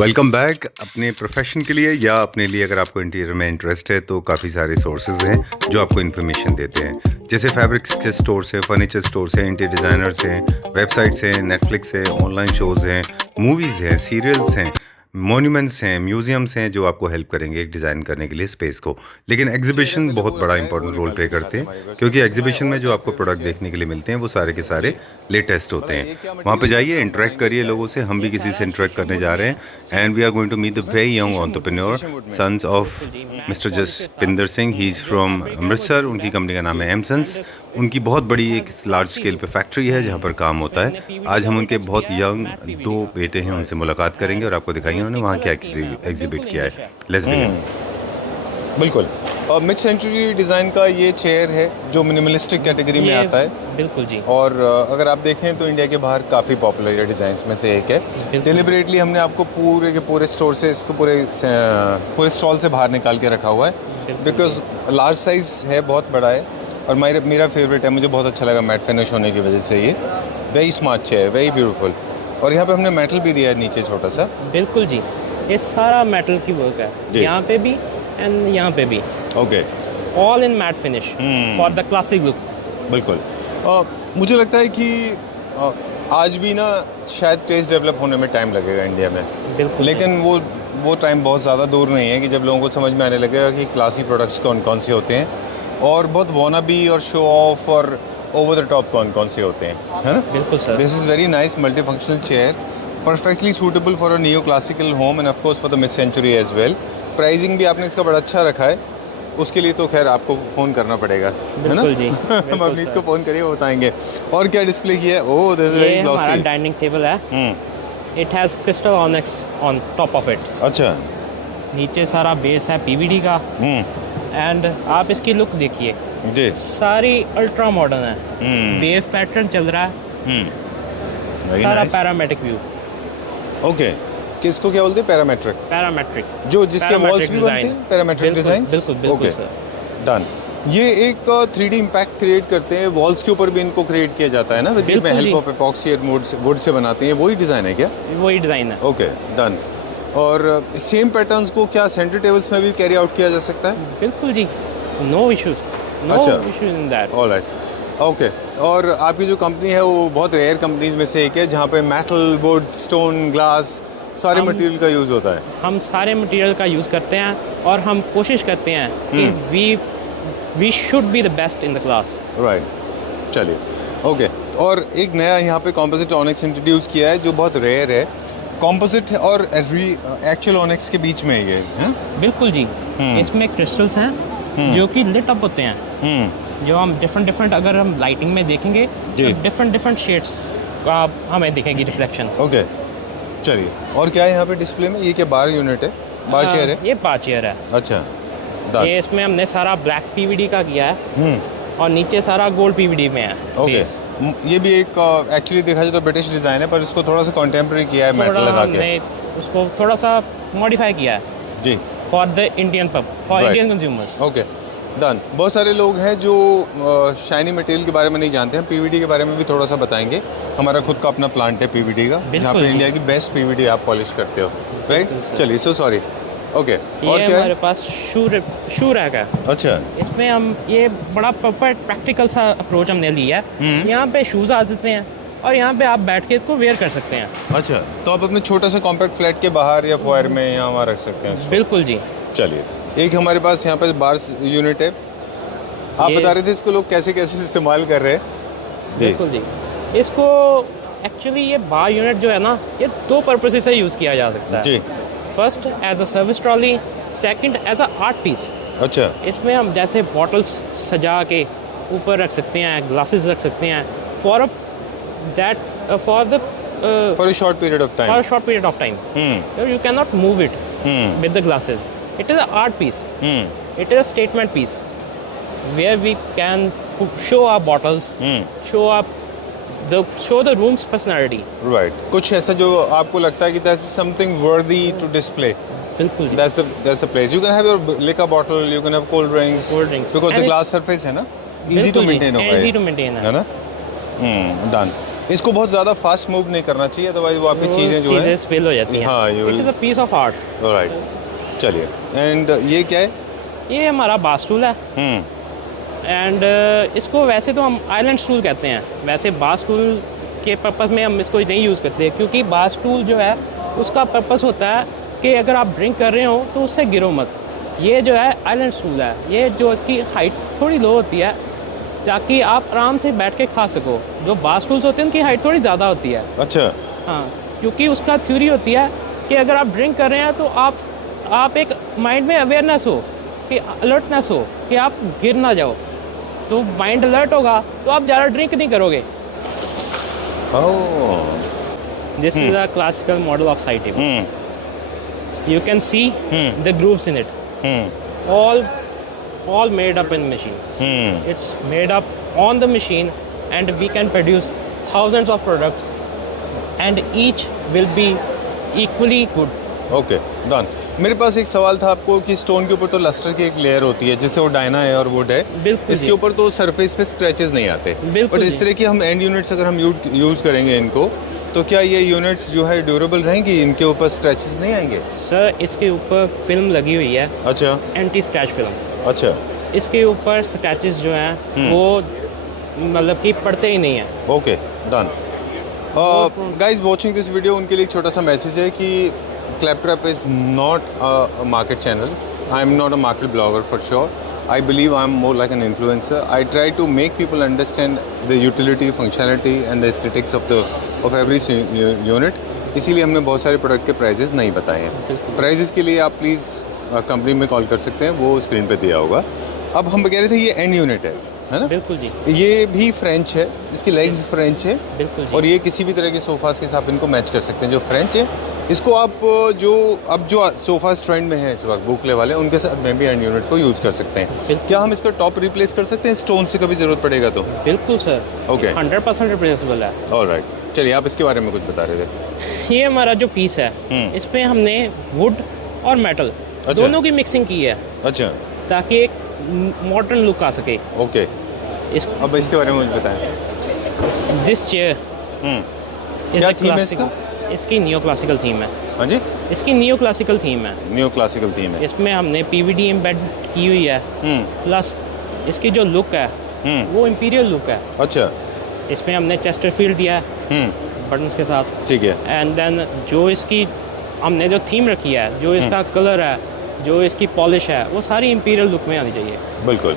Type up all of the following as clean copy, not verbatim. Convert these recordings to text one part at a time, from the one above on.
Welcome back. अपने profession के लिए या अपने लिए अगर आपको इंटीरियर में इंटरेस्ट है तो काफ़ी सारे सोर्सेज हैं जो आपको इन्फॉर्मेशन देते हैं। जैसे फैब्रिक्स के स्टोर्स हैं, फर्नीचर स्टोर्स हैं, इंटीरियर डिज़ाइनर्स हैं, वेबसाइट्स हैं, नेटफ्लिक्स है, ऑनलाइन शोज़ हैं, मूवीज़ हैं, सीरियल्स हैं, मॉन्यूमेंट्स हैं, म्यूज़ियम्स हैं जो आपको हेल्प करेंगे एक डिज़ाइन करने के लिए स्पेस को। लेकिन एग्जीबिशन बहुत बड़ा इंपॉर्टेंट रोल प्ले करते हैं क्योंकि एग्जीबिशन में जो आपको प्रोडक्ट देखने के लिए मिलते हैं वो सारे के सारे लेटेस्ट होते हैं। वहाँ पे जाइए, इंटरेक्ट करिए लोगों से। हम भी किसी से इंटरेक्ट करने जा रहे हैं and we are going to meet the very young entrepreneur sons of mister Jaspinder Singh. He is from Amritsar. उनकी कंपनी का नाम है एमसन्स। उनकी बहुत बड़ी एक लार्ज स्केल पे फैक्ट्री है जहाँ पर काम होता है। आज हम उनके बहुत यंग दो बेटे हैं उनसे मुलाकात करेंगे और आपको दिखाएंगे उन्होंने वहाँ क्या एग्जिबिट किया है। Let's begin. बिल्कुल। और मिड सेंचुरी डिज़ाइन का ये चेयर है जो मिनिमलिस्टिक कैटेगरी में आता है। बिल्कुल जी। और अगर आप देखें तो इंडिया के बाहर काफ़ी पॉपुलर डिज़ाइंस में से एक है। डिलिबरेटली हमने आपको पूरे के पूरे स्टोर से इसको पूरे स्टॉल से बाहर निकाल के रखा हुआ है बिकॉज लार्ज साइज़ है, बहुत बड़ा है और मेरा फेवरेट है। मुझे बहुत अच्छा लगा मैट फिनिश होने की वजह से। ये very smart chair, very beautiful. और यहाँ पे हमने मेटल भी दिया है नीचे छोटा सा। बिल्कुल जी, ये सारा मेटल की वर्क है, यहाँ पे भी एंड यहाँ पे भी। Okay, all in matte finish for the classic look. बिल्कुल। मुझे लगता है कि आज भी ना शायद टेस्ट डेवलप होने में टाइम लगेगा इंडिया में। बिल्कुल। लेकिन वो टाइम बहुत ज़्यादा दूर नहीं है कि जब लोगों को समझ में आने लगेगा कि क्लासी प्रोडक्ट्स कौन कौन से होते हैं और बहुत वॉनाबी और शो ऑफ और ओवर द टॉप कौन कौन से होते हैं, है ना? बिल्कुल sir. This is very nice multi functional chair, perfectly suitable for a new classical home and of course for the mid century as well. Pricing भी आपने इसका बड़ा अच्छा रखा है। उसके लिए तो खैर आपको फ़ोन करना पड़ेगा, है ना? बिल्कुल जी। हम अमित को फ़ोन करिए, वो बताएंगे। और क्या डिस्प्ले किया है? ओह, दिस इज ये वेरी हमारा ग्लॉसी। डाइनिंग टेबल है। It has crystal onyx on top of it. अच्छा। नीचे सारा बेस है पीवीडी का एंड आप इसकी लुक देखिए, जी। सारी अल्ट्रा मॉडर्न है। वेव पैटर्न चल रहा है, Very सारा nice. Parametric view. ओके, किसको क्या बोलते हैं? पैरामेट्रिक। पैरामेट्रिक जो जिसके वॉल्स भी बनते हैं पैरामेट्रिक डिज़ाइन। बिल्कुल बिल्कुल ओके, सर। डन। ये एक 3D इम्पैक्ट क्रिएट करते हैं, वॉल्स के ऊपर भी इनको क्रिएट किया जाता है ना, with the help of epoxy would say बनाते हैं। वही डिज़ाइन है क्या? वही डिज़ाइन है। Okay, done. और सेम पैटर्न्स को क्या सेंटर टेबल्स में भी कैरी आउट किया जा सकता है? बिल्कुल जी, नो इश्यूज, नो अच्छा। Issues in that. Alright, okay. और आपकी जो कंपनी है वो बहुत रेयर कंपनीज में से एक है जहाँ पे मेटल, वुड, स्टोन, ग्लास सारे मटेरियल का यूज़ होता है। हम सारे मटेरियल का यूज़ करते हैं और हम कोशिश करते हैं कि we should be the best in the class. Right, चलिए, ओके। और एक नया यहाँ पे कॉम्पोजिट ऑनिक्स इंट्रोड्यूस किया है जो बहुत रेयर है। कॉम्पोजिट और एक्चुअल ऑनिक्स के बीच में ये है। बिल्कुल जी। इसमें क्रिस्टल्स हैं जो कि लिट अप होते हैं। जो हम डिफरेंट अगर हम लाइटिंग में देखेंगे तो डिफरेंट शेड्स का हमें दिखेगी रिफ्लेक्शन। ओके, चलिए। और क्या है यहाँ पे डिस्प्ले में? ये क्या बार यूनिट है? बार चेयर है? ये बार चेयर है। अच्छा, done. ये इसमें हमने सारा ब्लैक पीवीडी का किया है और नीचे सारा गोल्ड पीवीडी में है। ओके, ये भी एक एक्चुअली देखा जाए तो ब्रिटिश डिज़ाइन है पर इसको थोड़ा सा कंटेम्प्रेरी किया है, मेटल लगा के। हमने उसको थोड़ा सा मॉडिफाई किया है जी, for the Indian for Indian consumers. Okay, done. बहुत सारे लोग हैं जो शाइनी मटेरियल के बारे में नहीं जानते हैं। पीवीडी के बारे में भी थोड़ा सा बताएंगे। हमारा खुद का अपना प्लांट है पीवीडी का, जहाँ पे इंडिया की बेस्ट पीवीडी आप पॉलिश करते हो, राइट? चलिए, सो सॉरी। ओके, और क्या हमारे है? पास शू रैक है। अच्छा, इसमें हम ये बड़ा प्रैक्टिकल सा अप्रोच हमने लिया है। यहाँ पे शूज़ आ जाते हैं और यहाँ पे आप बैठ के इसको वेयर कर सकते हैं। अच्छा, तो आप अपने छोटा सा कॉम्पैक्ट फ्लैट के बाहर या फोयर में यहाँ वहाँ रख सकते हैं इसको। बिल्कुल जी। चलिए, एक हमारे पास यहाँ पे बार यूनिट है। आप बता रहे थे इसको लोग कैसे कैसे इस्तेमाल कर रहे हैं? बिल्कुल जी। इसको एक्चुअली ये बार यूनिट जो है ना, ये दो पर्पज से यूज़ किया जा सकता है जी। First as a service trolley, second as a art piece. अच्छा, इसमें हम जैसे बॉटल्स सजा के ऊपर रख सकते हैं, ग्लासेस रख सकते हैं for for a short period of time. a short period of time. You cannot move it with the glasses. It is an art piece. It is a statement piece where we can show our bottles, show the room's personality. Right, कुछ ऐसा जो आपको लगता है कि that's something worthy to display. बिल्कुल जी। That's the place. You can have your liquor bottle, you can have cold drinks. Cold drinks. Because the And glass surface है ना, easy to बिल्कुल जी, maintain होगा easy ये, to maintain है ना? Done. इसको बहुत ज़्यादा फास्ट मूव नहीं करना चाहिए, अदरवाइज वो आपकी चीज़ें जो है स्पिल हो जाती हैं। हाँ, you it will- is a piece of art. Right, चलिए। एंड ये क्या है? ये हमारा बास टूल है एंड इसको वैसे तो हम आइलैंड टूल कहते हैं, वैसे बास टूल के पर्पस में हम इसको नहीं यूज़ करते, क्योंकि बास टूल जो है उसका पर्पस होता है कि अगर आप ड्रिंक कर रहे हो तो उससे गिरो मत। ये जो है आइलैंड टूल है, ये जो इसकी हाइट थोड़ी लो होती है ताकि आप आराम से बैठ के खा सको। जो बास टूल्स होते हैं उनकी हाइट थोड़ी ज़्यादा होती है। अच्छा, हाँ, क्योंकि उसका थ्योरी होती है कि अगर आप ड्रिंक कर रहे हैं तो आप एक माइंड में अवेयरनेस हो, कि अलर्टनेस हो कि आप गिर ना जाओ, तो माइंड अलर्ट होगा तो आप ज़्यादा ड्रिंक नहीं करोगे। Oh, this is a classical model of side table. You can see the grooves in it, all made up in machine. It's made up on the machine and we can produce thousands of products and each will be equally good. Okay, done. मेरे पास एक सवाल था आपको कि stone के ऊपर तो lustre की एक लेयर होती है जिससे वो डायना है और वुड है, बिल्कुल इसके जी। ऊपर तो सरफेस पे स्क्रैचेस नहीं आते, बिल्कुल बट इस जी। तरह की हम एंड यूनिट्स अगर हम यूज़ करेंगे इनको, तो क्या ये यूनिट्स जो है ड्यूरेबल रहेंगी, इनके ऊपर स्क्रैचेस नहीं आएंगे? सर, इसके ऊपर फिल्म लगी हुई है, अच्छा एंटी स्क्रैच फिल्म। अच्छा, इसके ऊपर स्क्रैचेस जो हैं वो मतलब कि पड़ते ही नहीं हैं। Okay, done. Guys watching this video, उनके लिए एक छोटा सा मैसेज है कि Claptrap is not a market channel, I am not a market blogger for sure, I believe I am more like an influencer. I try to make people understand the utility, functionality and the aesthetics of every unit, इसीलिए हमने बहुत सारे product के prices नहीं बताए हैं। Prices के लिए आप प्लीज़ कंपनी में कॉल कर सकते हैं, वो स्क्रीन पे दिया होगा। अब हम कह रहे थे ये एंड यूनिट है ना? बिल्कुल जी, ये भी फ्रेंच है, इसकी लेग्स फ्रेंच है, बिल्कुल जी। और ये किसी भी तरह के सोफ़ास के साथ इनको मैच कर सकते हैं। जो फ्रेंच है, इसको आप जो सोफ़ास ट्रेंड में है इस वक्त बुकले वाले, उनके साथ में भी एंड यूनिट को यूज़ कर सकते हैं। बिल्कुल। क्या हम इसका टॉप रिप्लेस कर सकते हैं स्टोन से कभी ज़रूरत पड़ेगा तो? बिल्कुल सर, ओके, 100% रिप्लेसेबल है। ऑलराइट, चलिए आप इसके बारे में कुछ बता रहे थे। ये हमारा जो पीस है, इस पे हमने वुड और मेटल अच्छा। दोनों की मिक्सिंग की है अच्छा, ताकि एक मॉडर्न लुक आ सके। ओके, इस अब इसके बारे में मुझे बताएं। दिस चेयर क्या थीम है इसका? इसकी नियो क्लासिकल थीम है। हाँ जी, इसकी नियो क्लासिकल थीम है। न्यू क्लासिकल थीम है। इसमें हमने पीवीडी एम्बेड की हुई है, प्लस इसकी जो लुक है वो इंपीरियल लुक है। अच्छा, इसमें हमने चेस्टरफील्ड दिया है बटन्स के साथ, ठीक है। एंड देन जो इसकी हमने जो थीम रखी है, जो इसका कलर है, जो इसकी पॉलिश है, वो सारी इंपीरियल लुक में आनी चाहिए। बिल्कुल।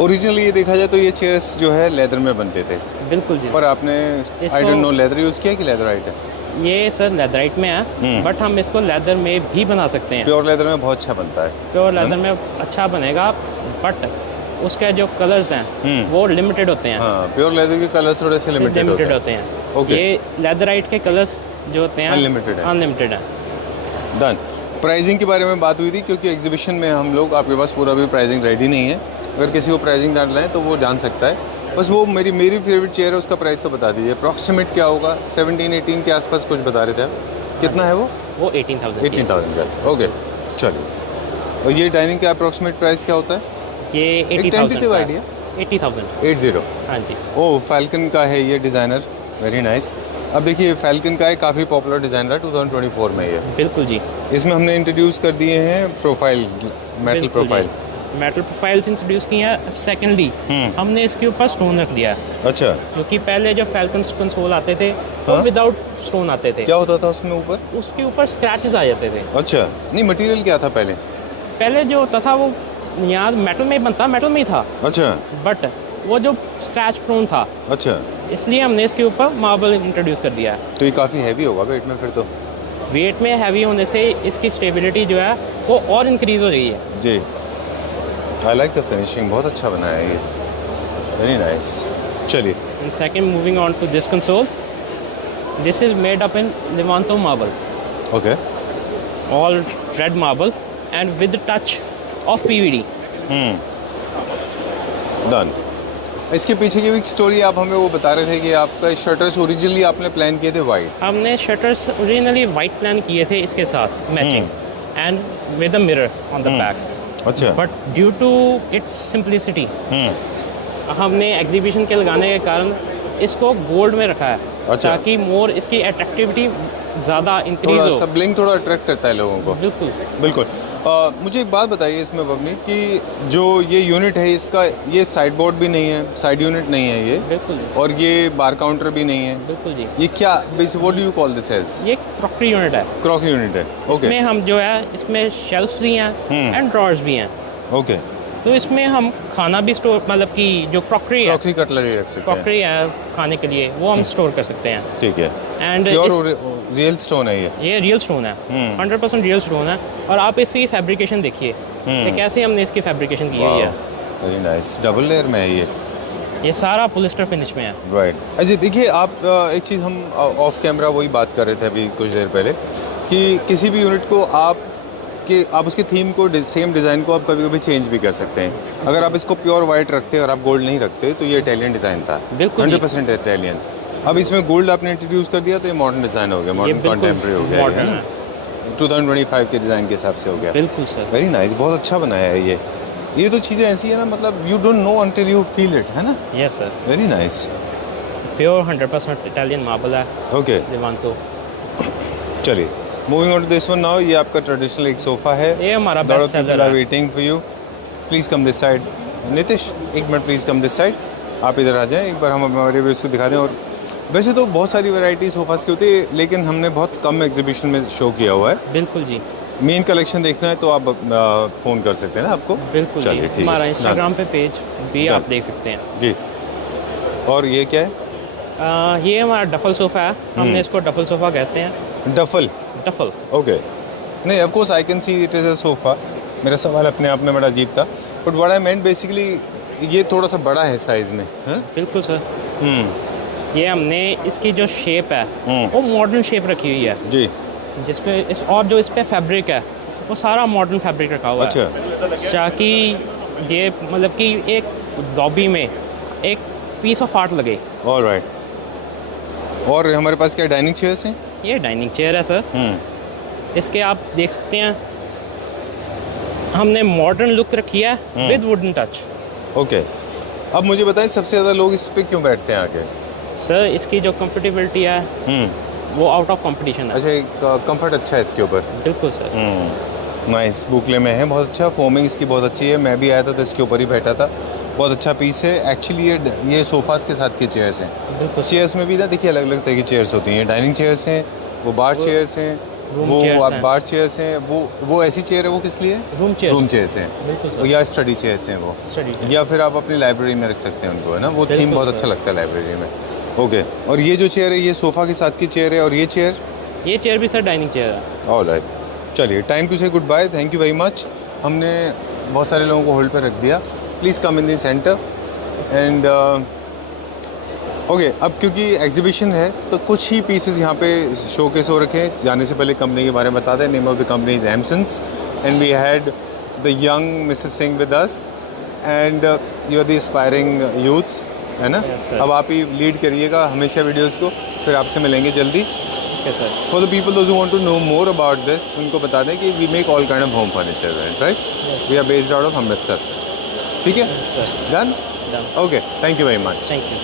ओरिजिनली ये देखा जाए तो ये चेयर्स जो है लेदर में बनते थे, बिल्कुल जी। पर आपने इसको- I don't know leather use किया कि लेदराइट है? ये सर लेदराइट में है, बट हम इसको लेदर में भी बना सकते हैं। प्योर लेदर में बहुत अच्छा बनता है। प्योर लेदर में अच्छा बनेगा, बट उसके जो कलर्स हैं वो लिमिटेड होते हैं। हाँ, प्योर लेदर के कलर्स थोड़े से लिमिटेड होते हैं। होते हैं। Okay. ये लेदराइट के कलर्स जो होते हैं Unlimited है। अनलिमिटेड है। डन। प्राइसिंग के बारे में बात हुई थी, क्योंकि एग्जीबिशन में हम लोग, आपके पास पूरा भी प्राइसिंग रेडी नहीं है, अगर किसी को प्राइसिंग डालना है तो वो जान सकता है। बस वो मेरी फेवरेट चेयर है, उसका प्राइस तो बता दीजिए अप्रॉक्सीमेट क्या होगा। 17-18 के आसपास कुछ बता रहे थे आप, कितना है वो? 18,000 18,000 का। ओके, चलिए। और ये डाइनिंग का अप्रॉक्सीमेट प्राइस क्या होता है? ये एक 80,000 tentative का idea? 80,000। 80। हाँ जी, ओह, फैल्कन का है ये डिज़ाइनर, वेरी नाइस। अब देखिए, फैल्कन का है, काफ़ी पॉपुलर डिज़ाइनर है, 2024 में ये। बिल्कुल जी। इसमें हमने इंट्रोड्यूस कर दिए हैं प्रोफाइल, मेटल बिल्कुल प्रोफाइल। जी। मेटल प्रोफाइल्स इंट्रोड्यूस किए हैं। सेकेंडली हमने इसके ऊपर स्टोन रख दिया है, अच्छा, क्योंकि पहले जो फैल्कन कंसोल आते थे वो हाँ? विदाउट स्टोन आते थे, क्या होता था उसमें ऊपर? उसके ऊपर स्क्रैचेस आ जाते थे। अच्छा, नहीं मटेरियल क्या था पहले? पहले जो होता था वो यहाँ मेटल में ही बनता, मेटल में ही था, अच्छा बट वो जो स्क्रैच प्रोन था, अच्छा, इसलिए हमने इसके ऊपर मार्बल इंट्रोड्यूस कर दिया है। तो ये काफ़ी हैवी होगा वेट में फिर तो। वेट में हैवी होने से इसकी स्टेबिलिटी जो है वो और इंक्रीज हो रही है। जी, आई लाइक द फिनिशिंग, बहुत अच्छा बनाया है ये, वेरी नाइस। चलिए, and second, moving on to this console, this is made up in Levanto marble, okay, all red marble and with touch of PVD. Done. इसके पीछे की भी स्टोरी आप हमें वो बता रहे थे कि आपका शटर्स ओरिजिनली आपने प्लान किए थे वाइट। हमने शटर्स ओरिजिनली वाइट प्लान किए थे इसके साथ matching and with a mirror on the back, अच्छा, but due to its simplicity हमने एग्जीबिशन के लगाने के कारण इसको गोल्ड में रखा है अच्छा। ताकि मोर इसकी अट्रैक्टिविटी ज़्यादा इंक्रीज थोड़ा हो। सा ब्लिंक थोड़ा अट्रैक्ट करता है लोगों को। बिल्कुल बिल्कुल। मुझे एक बात बताइए इसमें बबनी कि जो ये यूनिट है इसका ये साइड बोर्ड भी नहीं है, साइड यूनिट नहीं है ये, बिल्कुल और ये बार काउंटर भी नहीं है। बिल्कुल जी। ये क्या what do you call this as? ये क्रॉकरी यूनिट है। क्रॉक यूनिट है। ओके इसमें हम जो है इसमें शेल्फ्स भी हैं एंड ड्रॉर्स भी हैं। ओके। तो इसमें हम खाना भी स्टोर मतलब कि जो क्रॉकरी है, क्रॉकरी कटलरी रख सकते हैं। क्रॉकरी है खाने के लिए वो हम स्टोर कर सकते हैं। ठीक है। एंड प्योर रियल स्टोन है ये रियल स्टोन है, 100% रियल स्टोन है। और आप इसकी फैब्रिकेशन देखिए कि कैसे हमने इसकी फैब्रिकेशन की हुई है। Very nice. डबल लेयर में है ये। ये सारा पॉलिस्टर फिनिश में है। राइट। अच्छा देखिए आप एक चीज़ हम ऑफ कैमरा वही बात कर रहे थे अभी कुछ देर पहले कि किसी भी यूनिट को आप उसके थीम को सेम डिज़ाइन को आप कभी कभी चेंज भी कर सकते हैं। अगर आप इसको प्योर वाइट रखते और आप गोल्ड नहीं रखते तो ये इटालियन डिज़ाइन था। बिल्कुल जी। 100% इटालियन। अब इसमें गोल्ड आपने इंट्रोड्यूस कर दिया तो ये मॉडर्न डिज़ाइन हो गया, मॉडर्न कॉन्टेम्प्रेरी हो गया, है मॉडर्न ना? 2025 के डिज़ाइन के हिसाब से हो गया। बिल्कुल सर। Very nice. बहुत अच्छा बनाया है ये तो चीज़ें ऐसी है ना, मतलब you don't know until you feel it, है ना? Yes sir. Very nice. Pure 100% Italian marble है ओके लेवांतो। चलिए moving on to this one now. ये आपका ट्रेडिशनल एक सोफ़ा है। ये हमारा lot best of people seller are है। waiting for you. Please come this side. Nitish एक minute please come this side. आप इधर आ जाएं, एक बार हम हमारे व्यूअर्स को दिखा दें। और वैसे तो बहुत सारी वैरायटी सोफ़ास की होती है लेकिन हमने बहुत कम एग्जीबिशन में शो किया हुआ है। बिल्कुल जी। मेन कलेक्शन देखना है तो आप फ़ोन कर सकते हैं ना आपको। बिल्कुल जी। चलिए ठीक है। हमारा इंस्टाग्राम पे पेज भी Done. आप देख सकते हैं। जी। और ये क्या है? ये हमारा डफल सोफ़ा है, हमने इसको डफल सोफ़ा कहते हैं। डफल। डफल। ओके। नहीं of course I can see it is a sofa. मेरा सवाल अपने आप में बड़ा अजीब था but what I meant basically ये थोड़ा सा बड़ा है साइज़ में, है? बिल्कुल सर। ये हमने इसकी जो शेप है वो मॉडर्न शेप रखी हुई है जी। जिसपे और जो इस पे फैब्रिक है वो सारा मॉडर्न फैब्रिक रखा हुआ अच्छा। है ताकि ये मतलब कि एक लॉबी में एक पीस ऑफ आर्ट लगे। ऑलराइट। और हमारे पास क्या डाइनिंग चेयर्स हैं? ये डाइनिंग चेयर है सर। इसके आप देख सकते हैं हमने मॉडर्न लुक रखी है विद वुडन टच। ओके। अब मुझे बताएं सबसे ज़्यादा लोग इस पे क्यों बैठते हैं आके? सर इसकी जो कंफर्टेबिलिटी है वो आउट ऑफ कंपटीशन है। अच्छा कंफर्ट अच्छा है इसके ऊपर। बिल्कुल सर। नाइस। बुकले में है बहुत अच्छा, फोमिंग इसकी बहुत अच्छी है। मैं भी आया था तो इसके ऊपर ही बैठा था। बहुत अच्छा पीस है एक्चुअली। ये सोफ़ास के साथ की चेयर्स हैं। बिल्कुल। चेयर्स में भी ना देखिए अलग अलग तरह की चेयर्स होती हैं। डाइनिंग चेयर्स हैं, वो बार चेयर्स हैं, वो chairs हैं। बार चेयर्स हैं। वो ऐसी चेयर है वो किस लिए? Room chair. रूम चेयर्स हैं। बिल्कुल सर। या स्टडी चेयर्स हैं वो। स्टडी या फिर आप अपनी लाइब्रेरी में रख सकते हैं उनको, है ना? वो थीम बिल्कुल बहुत सर। अच्छा लगता है लाइब्रेरी में। ओके। और ये जो चेयर है ये सोफ़ा के साथ की चेयर है और ये चेयर? ये चेयर भी सर डाइनिंग चेयर है। ऑलराइट। चलिए time to say good bye. Thank you very much. हमने बहुत सारे लोगों को होल्ड पर रख दिया। Please come in the centre and okay. अब क्योंकि एग्जीबिशन है तो कुछ ही पीसेस यहाँ पे शोकेस हो रखे हैं। जाने से पहले कंपनी के बारे में बता दें। Name of the company is Emsons and we had the young Mrs Singh with us and you are the aspiring youth, है ना? Yes, sir. अब आप ही लीड करिएगा हमेशा वीडियोस को, फिर आपसे मिलेंगे जल्दी। Okay sir. For the people those who want to know more about this उनको बता दें कि we make all kind of home furniture, right? We are based out of Amritsar. ठीक है? Sir done? Done. Okay. Thank you very much. Thank you.